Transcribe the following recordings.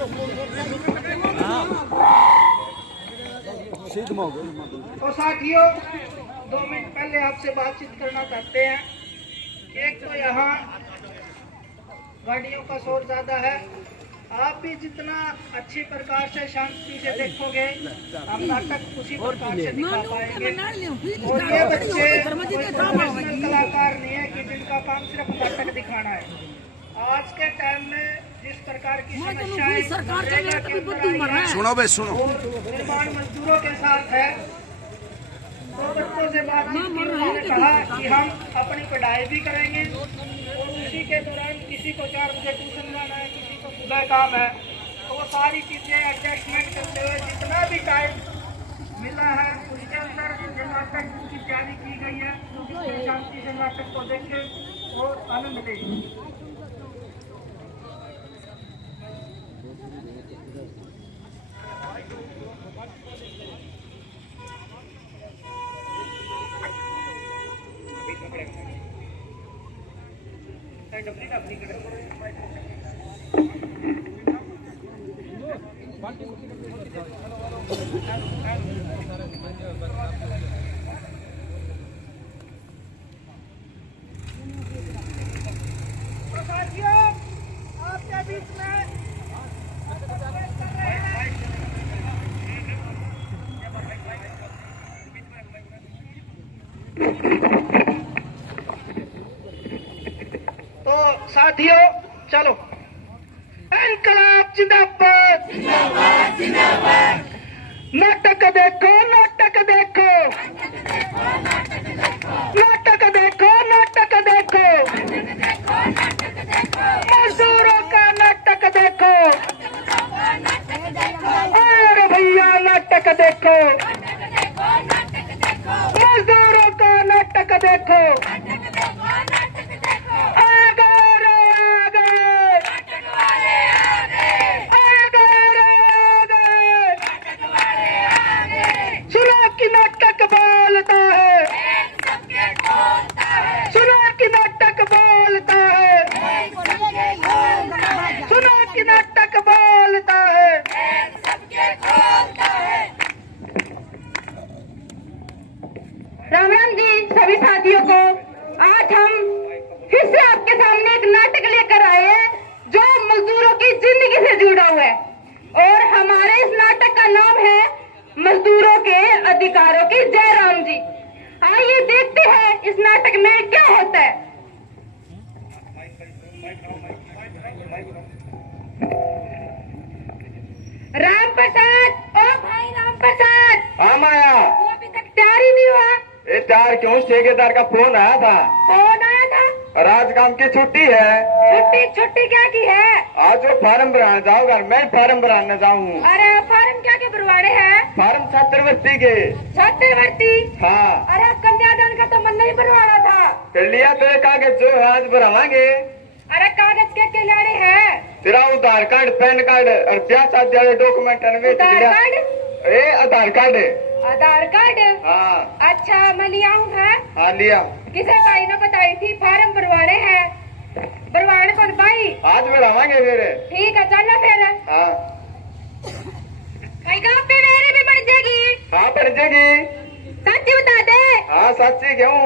तो साथियों 2 मिनट पहले आपसे बातचीत करना चाहते हैं। एक तो यहाँ गाड़ियों का शोर ज्यादा है, आप भी जितना अच्छी प्रकार से शांति से देखोगे हम नाटक उसी प्रकार से दिखा पाएंगे। और ये बच्चे प्रोफेशनल कलाकार नहीं है कि जिनका काम सिर्फ नाटक दिखाना है। आज के टाइम में जिस प्रकार की समस्याएं सुनो निर्माण मजदूरों के साथ है, तो बच्चों से बातचीत की उन्होंने कहा कि हम अपनी पढ़ाई भी करेंगे और उसी के दौरान किसी को 4 बजे ट्यूशन जाना है, किसी को सुबह काम है, तो वो सारी चीजें एडजस्टमेंट करते हुए जितना भी टाइम मिला है उसके अंदर जो नाटक की तैयारी की गई है, तो शांति से नाटक को देखें और आनंद लें। आपके बीच में तो साथियों चलो, इनकलाब जिंदाबाद, नाटक देखो नाटक देखो, नाटक देखो नाटक देखो, मजदूरों का नाटक देखो, और भैया नाटक देखो, मजदूरों का नाटक देखो, नाटक बोलता है, सुनो कि नाटक बोलता है, सुनो कि नाटक बोलता है। राम राम जी सभी साथियों को। आज हम फिर से आपके सामने एक नाटक लेकर आए हैं जो मजदूरों की जिंदगी से जुड़ा हुआ है, और हमारे इस नाटक का नाम है मजदूरों के अधिकारों की जय राम जी। आइए देखते हैं इस नाटक में क्या होता है। राम प्रसाद, ओ भाई राम प्रसाद। हाँ माया, अभी तक तैयार ही नहीं हुआ। ये तैयार क्यों? ठेकेदार का फोन आया था। फोन आया था? राज काम की छुट्टी है। छुट्टी क्या की है? आज वो फार्म भराने जाऊंगा, मैं फार्म भराने जाऊँ। अरे फार्म क्या के भरवाने हैं? फार्म छात्रवृत्ति के। छात्रवृत्ति? हाँ। अरे कन्यादान का तो मन नहीं भरवाना था। कर लिया तेरे कागज जो है आज भरावांगे। अरे कागज के लाने हैं? तेरा आधार कार्ड, पैन कार्ड और ब्याह शादी वाले डॉक्यूमेंट आधार कार्ड? आधार कार्ड। आधार कार्ड? हाँ। अच्छा मैं लिया हूँ। है? हाँ लिया। किसे भाई ने बताई थी फार्म भरवाने हैं? भरवाने कौन भाई? आज भरावांगे फिर। ठीक है चलना फिर। हाँ भाई कापी मेरी भी बढ़ जाएगी। हाँ बढ़ जाएगी। सच्ची बता दे। हाँ सच्ची क्यों?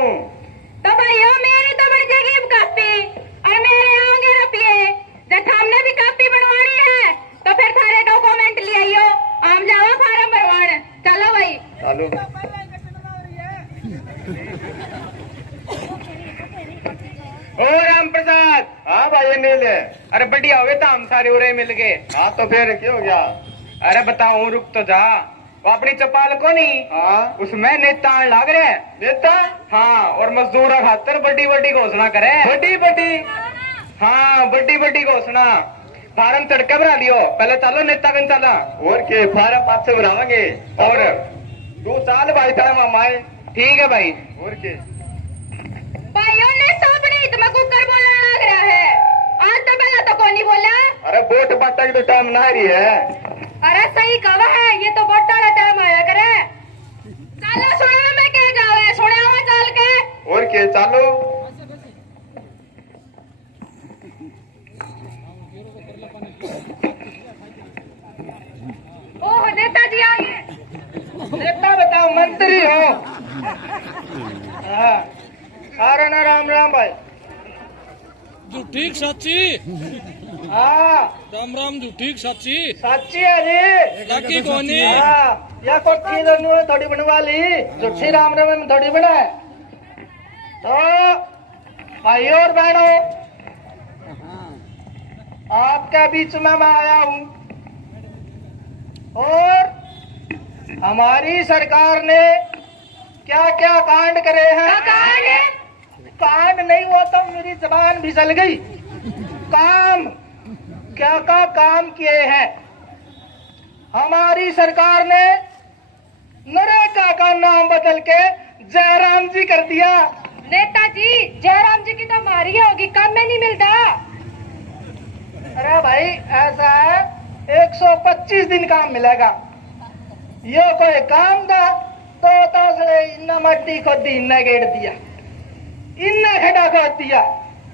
तो भाइयों मेरी तो बढ़ जाएगी कापी, और मेरे आएंगे रुपये। जब हमने भी कापी बनवानी है तो फिर सारे डॉक्यूमेंट ले आइयो, हम जाओ फार्म भरवाने। चलो भाई चलो। ओ राम प्रसाद। हाँ भाई नील। अरे बढ़िया हुए तो हम सारे उरे मिल गए। हाँ तो फिर क्या हो गया? अरे बताओ रुक तो जा, वो अपनी चपाल को नहीं, हाँ उसमें नेता लाग रहे। नेता? हाँ, और मजदूर खातर बड़ी बड़ी घोषणा करे। बड़ी बड़ी? हाँ बड़ी बड़ी घोषणा। फार्म तड़के भरा लियो, पहले चलो नेता कन चला। और के फार्म पाँच से भरावांगे। और 2 साल भाई था मामाए। ठीक है भाई। और के भाइयों ने सोपड़ी तुम्हें कुकर बोलने लग रहा है। आज तो पहले तो कौन नहीं बोला। अरे वोट बांटा की तो टाइम ना रही है। अरे सही कहा है, ये तो वोट वाला टाइम आया करे। चलो सुनो मैं कह जावे, सुने हुआ चल के। और के चालो। मंत्री हो। हाँ, सारा ना राम राम भाई। ठीक साची हाँ राम राम जू ठीक साची साची है जी। लाकी कोनी हाँ, या कोई चीज थोड़ी बनवा ली, झूठी राम राम में थोड़ी बना है। तो भाइयों और बहनों, आपके बीच में मैं आया हूँ और हमारी सरकार ने क्या क्या कांड करे हैं। कांड नहीं हुआ तो मेरी जबान भी चल गई। काम क्या काम किए हैं हमारी सरकार ने। नरेगा का नाम बदल के जयराम जी कर दिया। नेताजी जयराम जी की तो हमारी होगी, काम में नहीं मिलता। अरे भाई ऐसा है, 125 दिन काम मिलेगा। ये कोई काम था तो इन्ना मट्टी खोदी, इन्ना गेड़ दिया, इन्ना खड्डा खोद दिया,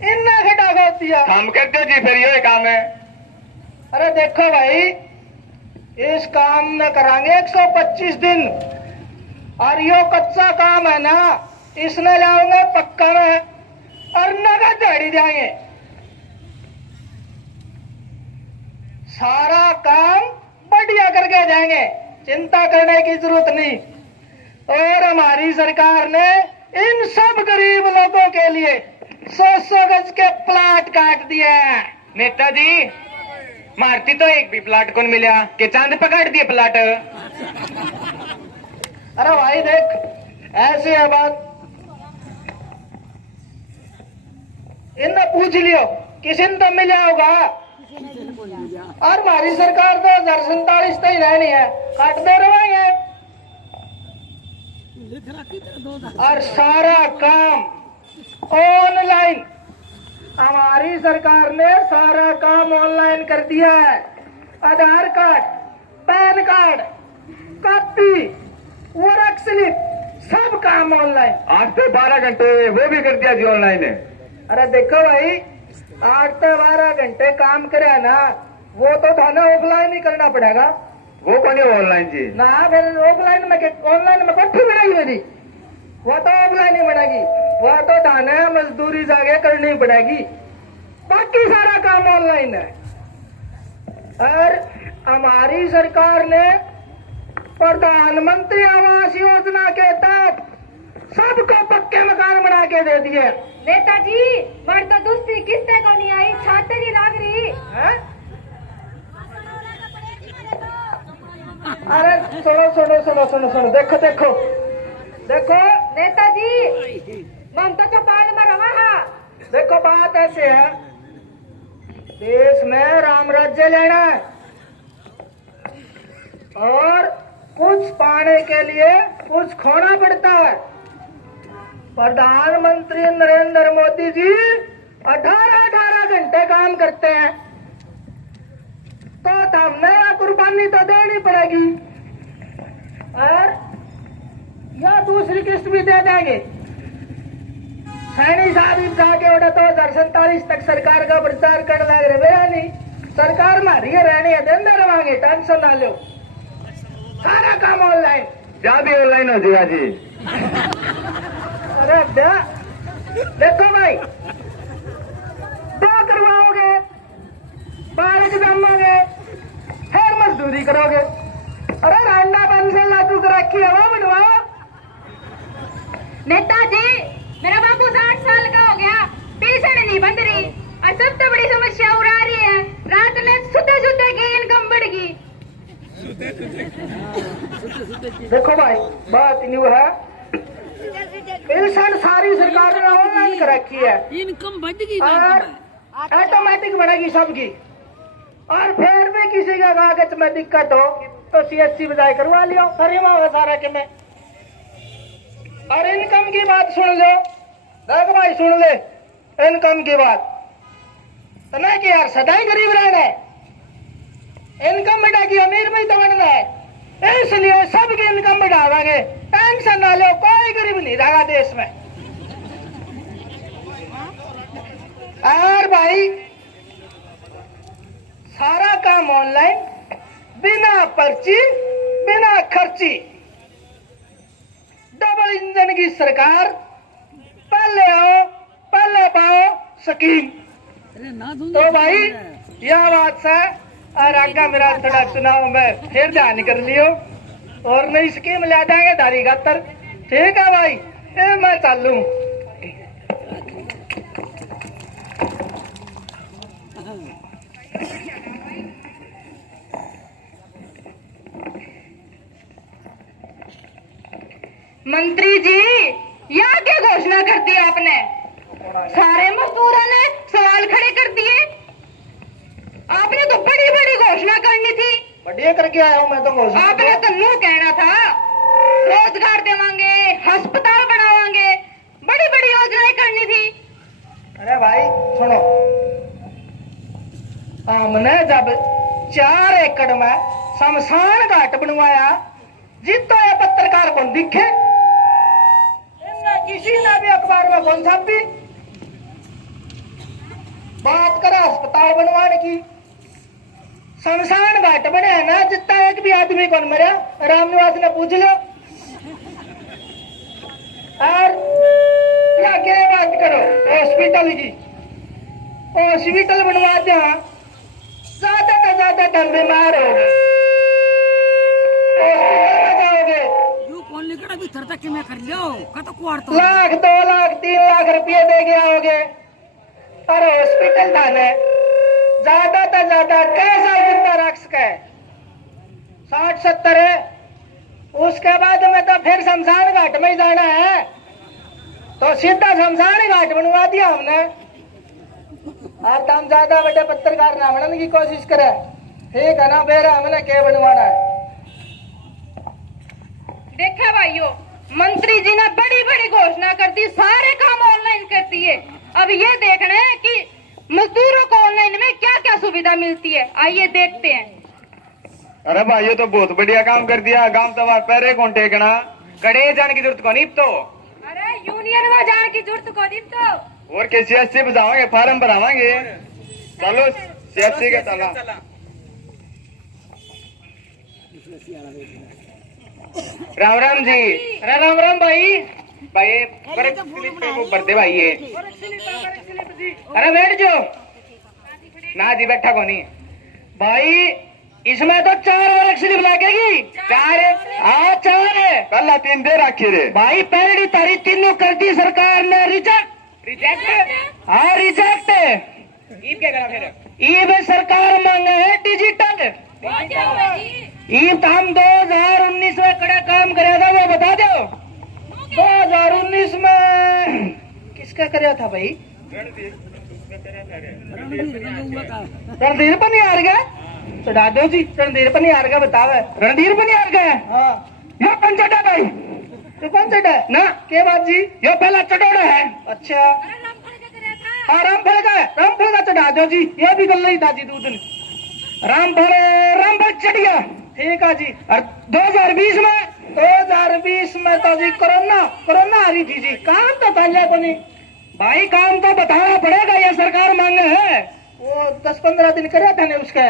इन्ना खड्डा खोद दिया। काम करते हो जी, फिर ये काम है। अरे देखो भाई, इस काम में करांगे 125 दिन और यो कच्चा काम है ना, इसमें लाओगे पक्का में और नगद दिहाड़ी देंगे। सारा काम बढ़िया करके जाएंगे, चिंता करने की जरूरत नहीं। और हमारी सरकार ने इन सब गरीब लोगों के लिए 100 गज के प्लाट काट दिए हैं। नेताजी मारती तो एक भी प्लाट कौन मिला के चांद पकड़ दिए प्लाट। अरे भाई देख, ऐसे है बात, इनने पूछ लियो किसी ने तो मिला होगा। और हमारी सरकार तो 2047 तक ही रहनी है, काटते रहेंगे। और सारा काम ऑनलाइन, हमारी सरकार ने सारा काम ऑनलाइन कर दिया है। Aadhaar card, pan card, copy, work slip, सब काम ऑनलाइन। 8 से 12 घंटे वो भी कर दिया जी ऑनलाइन है। अरे देखो भाई, 8 से 12 घंटे काम करे ना, वो तो थाना ऑफलाइन ही करना पड़ेगा। वो कौन है ऑनलाइन जी? ना फिर ऑफलाइन में, ऑनलाइन में कट्ठी बनाई मेरी, वो तो ऑफलाइन ही बनेगी। वो तो थाने मजदूरी जाके करनी पड़ेगी, बाकी सारा काम ऑनलाइन है। और हमारी सरकार ने प्रधानमंत्री आवास योजना के तहत सबको पक्के मकान बना के दे दिए। नेताजी मर तो दूसरी किस्तें को नहीं आई, छाते नहीं लाग रही हैं? अरे सुनो सुनो सुनो सुनो सुनो, देखो देखो देखो नेताजी, मन तो चौपाल में रवा है। देखो बात ऐसे है, देश में राम राज्य लेना है और कुछ पाने के लिए कुछ खोना पड़ता है। प्रधानमंत्री नरेंद्र मोदी जी 18 घंटे काम करते हैं, तो हमने कुर्बानी तो देनी पड़ेगी। और या दूसरी किस्त भी दे देंगे। सैनी साहब जाके उड़ा तो 2047 तक सरकार का प्रचार कर लग रहे नहीं। सरकार मारी रहनी है, देंदे रवांगे, टेंशन ना लो। सारा काम ऑनलाइन, क्या भी ऑनलाइन हो जाएगा जी। अरे देखो भाई, 2 करवाओगे, 12 जमाओगे, फिर मजदूरी करोगे। अरे रांडा पेंशन लागू कर रखी है, वो बनवाओ। नेताजी मेरा बापू 60 साल का हो गया, पेंशन नहीं बंद रही और सबसे बड़ी समस्या उड़ा रही है, रात में सुते सुते की इनकम बढ़ गई। देखो भाई, बात न्यू है, पेंशन सारी सरकार ने ऑनलाइन कर रखी है, इनकम बढ़ गई और ऑटोमेटिक बढ़ेगी सबकी। और फिर भी किसी का कागज में दिक्कत हो तो CSC बजाय करवा लियो, फरीमा होगा सारा के में। और इनकम की बात सुन लो, देख भाई सुन ले, इनकम की बात तो नहीं कि यार सदाई गरीब रहना है, इनकम बढ़ाएगी, अमीर में ही तो बनना है। इसलिए सबकी इनकम बढ़ा देंगे, टेंशन ना लो, कोई गरीब नहीं रहेगा देश में। और भाई सारा काम ऑनलाइन, बिना पर्ची, बिना खर्ची। डबल इंजन की सरकार, पहले आओ पहले पाओ स्कीम। तो भाई यह बात है, और आगे मेरा थोड़ा चुनाव में फिर ध्यान कर लियो और नई स्कीम ला देंगे धारी खातर। ठीक है भाई, ए मैं चालू। मंत्री जी, यहाँ क्या घोषणा कर दी आपने? सारे मजदूरों ने सवाल खड़े कर दिए। आपने तो बड़ी बड़ी घोषणा करनी थी। बढ़िया करके आया हूँ मैं तो घोषणा। आपने तो यूं कहना था, रोजगार देवांगे, अस्पताल बनावांगे, बड़ी बड़ी योजनाएं करनी थी। अरे भाई सुनो, हमने जब 4 एकड़ में शमशान घाट बनवाया, जितना ये पत्रकार कौन दिखे, किसी ने भी अखबार में कौन छापी। बात करें अस्पताल बनवाने की, शमशान घाट बने है ना, जितना एक भी आदमी कौन मरा, रामनिवास ने पूछ लो। और क्या क्या बात करो हॉस्पिटल की, हॉस्पिटल बनवा दे, ज्यादा से ज्यादा टन बीमार हो गए, हॉस्पिटल में जाओगे लाख 2 लाख 3 लाख रुपये दे के आओगे, और हॉस्पिटल जाना है ज्यादा से ज्यादा कैसा जिंदा रख सके 60-70 है। उसके बाद में तो फिर शमशान घाट में ही जाना है, तो सीधा शमशान घाट बनवा दिया हमने। अब हम ज्यादा बड़े पत्रकार ना बनने की कोशिश करें, ठीक है ना? फिर हमने क्या बनवाना है? देखा भाइयों, मंत्री जी ने बड़ी बड़ी घोषणा कर दी, सारे काम ऑनलाइन कर दिए। अब ये देखना है कि मजदूरों को ऑनलाइन में क्या क्या सुविधा मिलती है। आइए देखते हैं। अरे भाई ये तो बहुत बढ़िया काम कर दिया। गांव तो पैरे कौन टेकना, कड़े जाने की जरूरत को नहीं तो। अरे यूनियन में जाने की जरूरत को नहीं तो। और के CSC बजावांगे, फार्म भरावांगे। चलो CSC के चला। राम राम जी। अरे राम राम भाई। भाई वर्क स्लिप पे वो भर दे भाई ये। अरे बैठ जाओ ना जी, बैठा को नहीं भाई, इसमें तो 4 वर्क स्लिप लगेगी। 4 हाँ 4 है कल 3 दे रखी रे भाई। पहली तारीख तीनों कर दी सरकार ने रिजेक्ट। रिजेक्ट। हाँ रिजेक्ट। ईद क्या करा फिर? ईब सरकार मांगे है डिजिटल। ईब हम 2019 में कड़ा काम कराया था, वो बता दो। 2019 में किसका कराया था भाई? रणधीर बनियार का। चढ़ा दो जी, रणधीर बनियार का बतावे। रणधीर बनियार का है। हाँ यो कौन चढ़ा भाई? ये कौन चढ़ा है ना? के बात जी? यो पहला चढ़ोड़ा है। अच्छा हाँ रामफल का चढ़ा दो जी, ये भी गल नहीं था जी। दूध रामफल चढ़ गया। ठीक है जी। और 2020 में तो जी कोरोना आ रही थी जी। काम तो पहले को नहीं भाई, काम तो बताना पड़ेगा, ये सरकार मांगे है। वो 10-15 दिन कराया था ने उसका।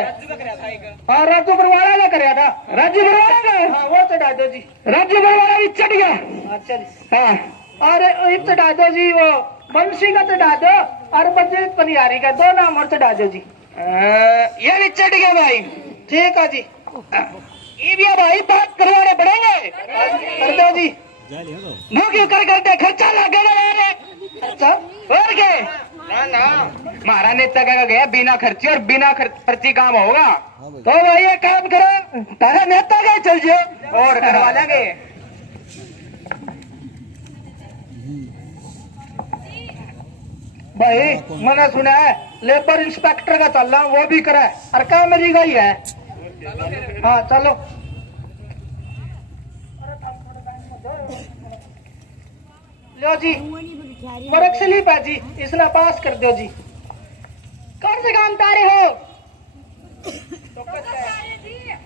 हाँ राजू बरवाड़ा का कराया था। राजू बरवाड़ा का हाँ वो चढ़ा दो जी। राजू बरवाड़ा भी चढ़ गया। अच्छा जी हाँ। और चढ़ा दो जी वो बंशी का चढ़ा दो, और बजरंग पनियारी का 2 नाम और चढ़ा दो जी। ये भी चढ़ गया भाई। ठीक है जी। ये भी भाई बात करवाने पड़ेंगे। कर दो जी। क्यों करते खर्चा लगेगा यार। अच्छा और क्या? ना हमारा नेता क्या गया बिना खर्ची, और बिना खर्ची काम होगा। तो भाई ये काम करो, तारा नेता का चल जाओ और करवा लेंगे। भाई मैंने सुना है लेबर इंस्पेक्टर का चल रहा, वो भी करा है, और काम मेरी गई है। हाँ चलो। लो जी वर्क स्लिप है जी, इसने पास कर दो जी। कौन से काम तारे हो?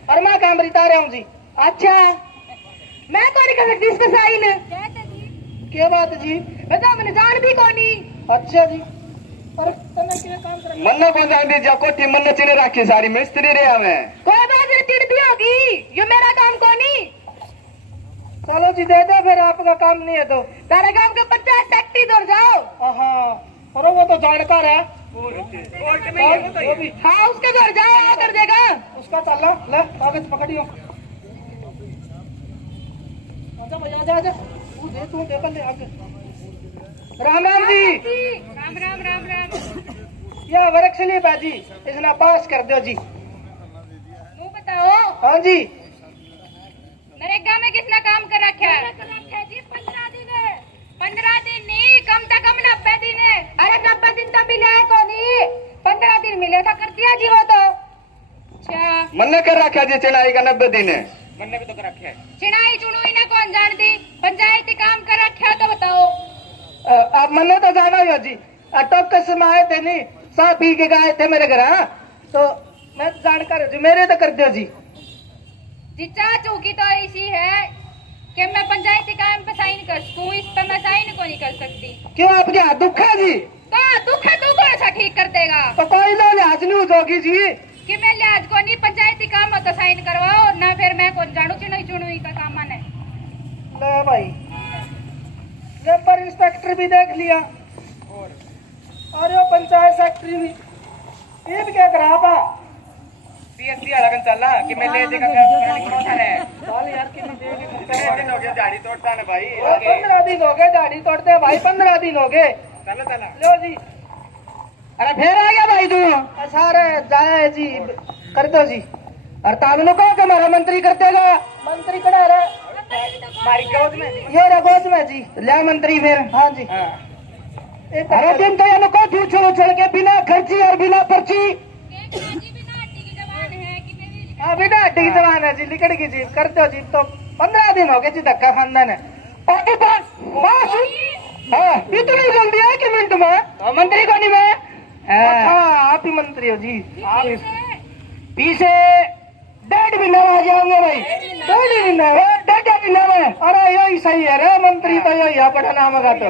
और मैं काम रिता रहा हूँ जी। अच्छा मैं तो नहीं कर सकती इसको साइन। क्या बात जी? बता मैंने जान भी कौन नहीं। अच्छा जी। और तने क्या काम कर? मन्ना कौन जान दी जा कोठी मन्ना चिने रखी सारी मिस्त्री रे हमें। कोई बात नहीं, चिड़ भी होगी, ये मेरा काम कौन नहीं। चलो जी दे दो, फिर आपका काम नहीं है तो। तारे गांव के 50 सेक्टी दूर जाओ। हाँ, और वो तो जानकार है। कोर्ट में ही है वो तो वो भी हाँ उसके घर जाओ, वो कर देगा। उसका चल ले, कागज पकड़ियो। आजा भैया, आजा आजा, तू दे कर ले आगे। राम राम जी। राम राम राम राम। ये वर्क से बाजी इसना पास कर दो जी। मुँह बताओ। हाँ जी। नरेगा में कितना काम कर रखा है? जी 15 दिन है। 15 दिन नहीं, कम से कम 90 दिन है। अरे 90 दिन तो मिले है को नहीं, 15 दिन मिले था, कर दिया जी वो तो। अच्छा मन्ने कर रखा जी चढ़ाई का 90 दिन है। मन्ने भी तो कर रखे है। चिड़ाई चुड़ुई ने कौन जानती, पंचायती काम कर रखा है तो बताओ। आप मन्ने तो जाना ही हो जी। टॉप के समय आए थे नहीं, सा पी के गए थे मेरे घर। हाँ तो मैं जानकार जी, मेरे तो कर दो जी। जी चाचू की तो ऐसी है कि मैं पंचायती काम पे साइन कर सकूं, इस पे मैं साइन को नहीं कर सकती। क्यों आपके हाथ दुख है जी? तो दुख है, तू कौन सा ठीक कर देगा? तो कोई ना लिहाज नहीं होगी जी। कि मैं लिहाज को नहीं, पंचायती काम हो तो साइन करवाओ ना, फिर मैं कौन जानू चिड़ुई चुड़ुई का सामान है। ले भाई, लेबर इंस्पेक्टर भी देख लिया और वो पंचायत सेक्रेटरी भी, ये भी क्या करा पा। पीएससी अलग चलना कि मैं ले देगा है। साल यार की नहीं देगी। 15 दिन हो गए दाढ़ी तोड़ता ना भाई। 15 दिन हो गए दाढ़ी तोड़ते हैं भाई, 15 दिन हो गए। चलो चला लो जी। अरे फिर आ गया भाई तू? सारे जाए जी, कर दो जी। और तालु को हमारा मंत्री कर देगा। मंत्री कड़ा रहा हमारी गोद में। ये रगोज में जी, ले मंत्री फिर। हाँ जी। अरे दिन तो ये को क्यों छोड़ के बिना खर्ची और बिना पर्ची। हाँ बिना हड्डी की जबान है जी, लिकड़ की जी, कर दो जी। तो 15 दिन हो गए जी धक्का खानदान है। ओके बस बस। हाँ इतनी जल्दी है कि मिनट में मंत्री को नहीं मैं। हाँ आप ही मंत्री हो जी। आप पीछे 1.5 महीना में आ जाओगे भाई। 1.5 महीना 1.5 महीना में। अरे यही सही है रे, मंत्री तो यही है, बड़ा नाम का तो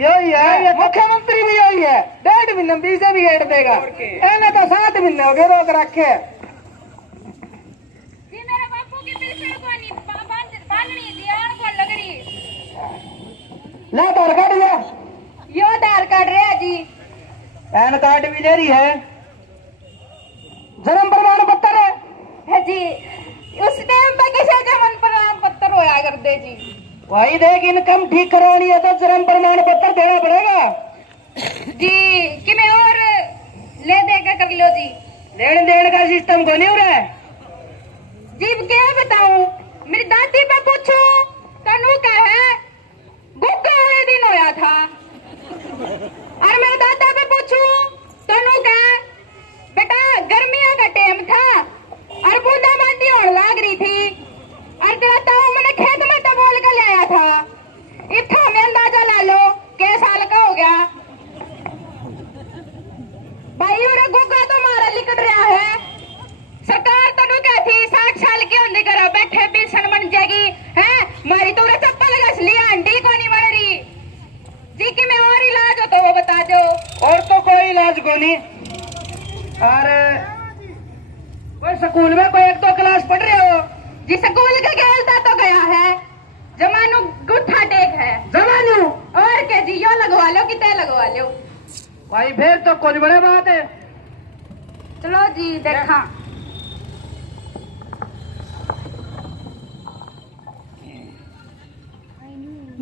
यही है। ये मुख्यमंत्री भी यही है, 1.5 महीने पीछे भी गेट देगा। एने तो 7 महीने हो गए रोक रखे। मेरे बापू की पेंशन को नहीं बांधनी दियान को लग रही। ला आधार कार्ड ले। यो आधार कार्ड रे जी। पैन कार्ड भी ले रही है, जन्म प्रमाण पत्र है जी। उस टाइम पे किसे जन्म प्रमाण पत्र होया कर दे जी। वही देख, इनकम ठीक करानी है तो जन्म प्रमाण पत्र देना पड़ेगा जी। कि मैं और ले दे के कर लो जी। लेन देन का सिस्टम को नहीं हो रहा है जी। क्या बताऊं, मेरी दादी पे पूछो तनु क्या है, गुग्गा वाले दिन होया था। और मेरे दादा पे पूछूं तनु क्या, बेटा गर्मियों का टाइम था और बूंदा बांदी होने लग रही थी। और तेरा ताऊ मैंने खेत में तो बोल कर ले आया था। इतना में अंदाजा ला लो क्या साल का हो गया भाई। और गुग्गा तो मारा लिकट रहा है। सरकार तनु क्या थी 60 साल की होने करो बैठे पेंशन बन जाएगी है। मारी तो चप्पल घस लिया, अंडी को नहीं बन रही जी। कि मैं और इलाज हो तो वो बता दो। और तो कोई इलाज को नहीं। अरे कोई स्कूल में कोई 1-2 क्लास पढ़ रहे हो जी? स्कूल का खेलता तो गया है, जमानू गुट्ठा टेक है जमानू। और के जी यो लगवा लो कि तय लगवा लो भाई फिर तो कुछ बड़ा बात है। चलो जी देखा।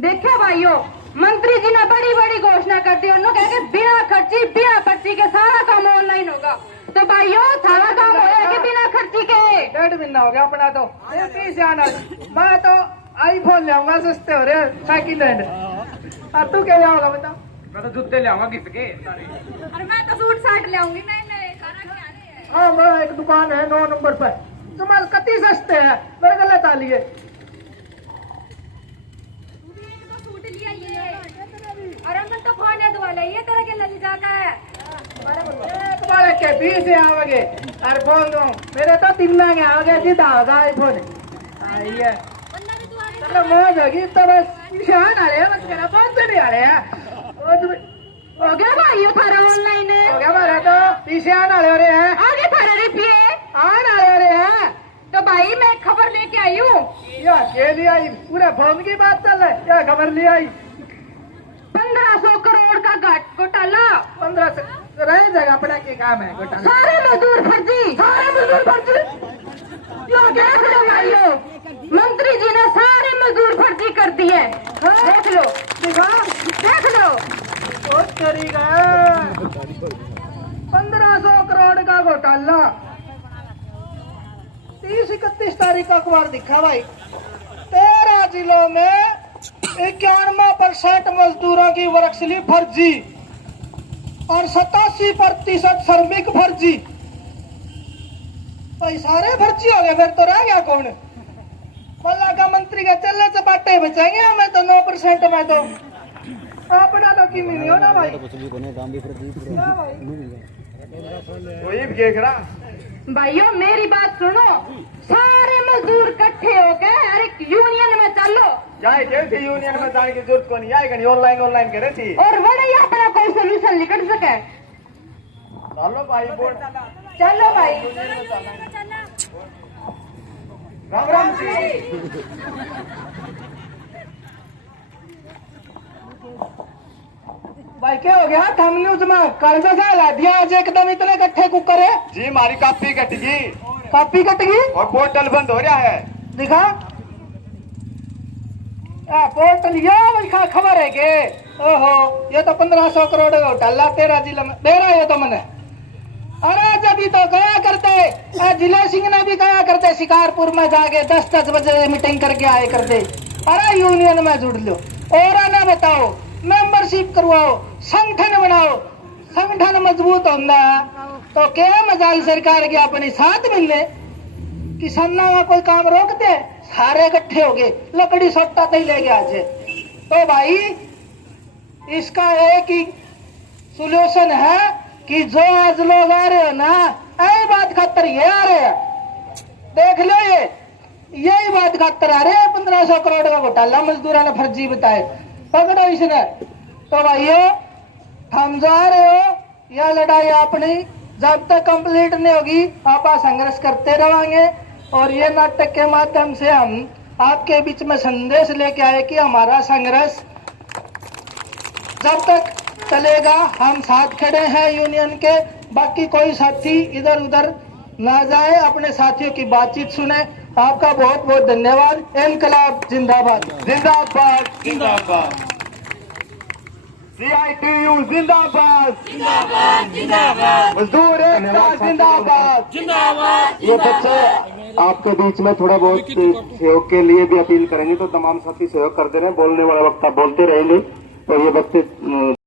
देखो भाइयों, मंत्री जी ने बड़ी बड़ी घोषणा कर दी। उन्होंने कहा कि बिना खर्ची बिना पर्ची के सारा काम ऑनलाइन होगा। तो भाइयों सारा काम होगा कि बिना खर्ची के? 1.5 महीना हो गया अपना तो। पीछे आना, मैं तो आईफोन ले आऊंगा, सस्ते हो रहे सेकंड हैंड। और तू क्या लाओगा बता? मैं तो जूते ले आऊंगा किसके। और मैं तो सूट साट ले आऊंगी। नहीं सारा क्या है। हाँ मैं एक दुकान है 9 नंबर पर, तुम्हारे कति सस्ते है, मेरे को लेता लिए। सूट लिया ये और हम तो खोने वाला ये तरह के लग जाता है। तुम्हारे के पीछे आओगे और बोल दो मेरे तो 3 महीने आ गए सीधा होगा आईफोन। आइए चलो मौज होगी। तो बस पीछे आना रहे, बस मेरा फोन से नहीं आ रहे हैं। हो गया भाई थारा ऑनलाइन हो गया हमारा तो पीछे आना रहे हैं, आगे थारा रुपये आना रहे हैं। तो भाई भाई मैं खबर लेके आई हूँ। या के लिए आई? पूरे फोन की बात चल है, क्या खबर ले आई? 1500 करोड़ का घोटाला। 15 से रह जाएगा, अपना के काम है घोटाला। सारे मजदूर फर्जी, सारे मजदूर फर्जी। देख लो भाइयों, मंत्री जी ने सारे मजदूर फर्जी कर दिए। देख लो, दिखा देख लो। ओ तेरीगा 1500 करोड़ का घोटाला 30-31 तारीख का अखबार दिखा भाई। 13 जिलों में 91% मजदूरों की वर्कस्ली फर्जी और 87% श्रमिक फर्जी। भाई सारे फर्जी हो गए, फिर तो रह गया कौन? मल्ला का मंत्री का चलने से बाटे बचाएंगे हमें तो 9% में तो अपना तो की मिली हो ना भाई। ना भाई वही देख रहा। भाइयों मेरी बात सुनो, सारे मजदूर इकट्ठे होके हर एक यूनियन में चलो जाए क्या थी यूनियन में जाने की जरूरत को नहीं आएगी, ऑनलाइन करे थी। और बड़े अपना कोई सोल्यूशन निकल सके। चलो भाई बोल। चलो भाई। राम राम जी। भाई क्या हो गया? थम न्यूज में कर्ज सा ला दिया आज एकदम, इतने इकट्ठे कुकर है। जी हमारी कापी कट गई कापी कट गई और पोर्टल बंद हो रहा है। दिखा पोर्टल ये लिखा खबर है के? ओहो ये तो 1500 करोड़ घोटाला 13 जिला में दे रहा है तो मैंने। अरे जब तो गया करते जिला सिंह ने भी गया करते शिकारपुर में जाके 10-10 बजे मीटिंग करके आए करते। अरे यूनियन में जुड़ लो और आना बताओ, मेंबरशिप करवाओ, संगठन बनाओ। संगठन मजबूत होना तो क्या मजाल सरकार के अपने साथ मिलने किसाना का कोई काम रोकते? सारे इकट्ठे हो गए, लकड़ी सोटा तो ही ले गया आज। तो भाई इसका एक ही सोल्यूशन है कि जो आज लोग आ रहे हो ना, यही बात खातर ये आ रहे हैं, देख लो यही बात खातर आ रहे हैं। 1500 करोड़ का घोटाला मजदूरों ने फर्जी बताए, पकड़ो इसने। तो भाइयों हम जो आ रहे हो यह लड़ाई अपनी जब तक कंप्लीट नहीं होगी आप संघर्ष करते रहेंगे। और ये नाटक के माध्यम से हम आपके बीच में संदेश लेके आए कि हमारा संघर्ष जब तक चलेगा हम साथ खड़े हैं यूनियन के। बाकी कोई साथी इधर उधर ना जाए, अपने साथियों की बातचीत सुने। आपका बहुत बहुत धन्यवाद। इनकलाब जिंदाबाद जिंदाबाद जिंदाबाद। CITU जिंदाबाद जिंदाबाद। मजदूर एकता जिंदाबाद जिंदाबाद। ये बच्चे आपके बीच में थोड़ा बहुत सहयोग के लिए भी अपील करेंगे, तो तमाम साथी सहयोग करते रहे। बोलने वाला वक्त आप बोलते रहेंगे और ये बच्चे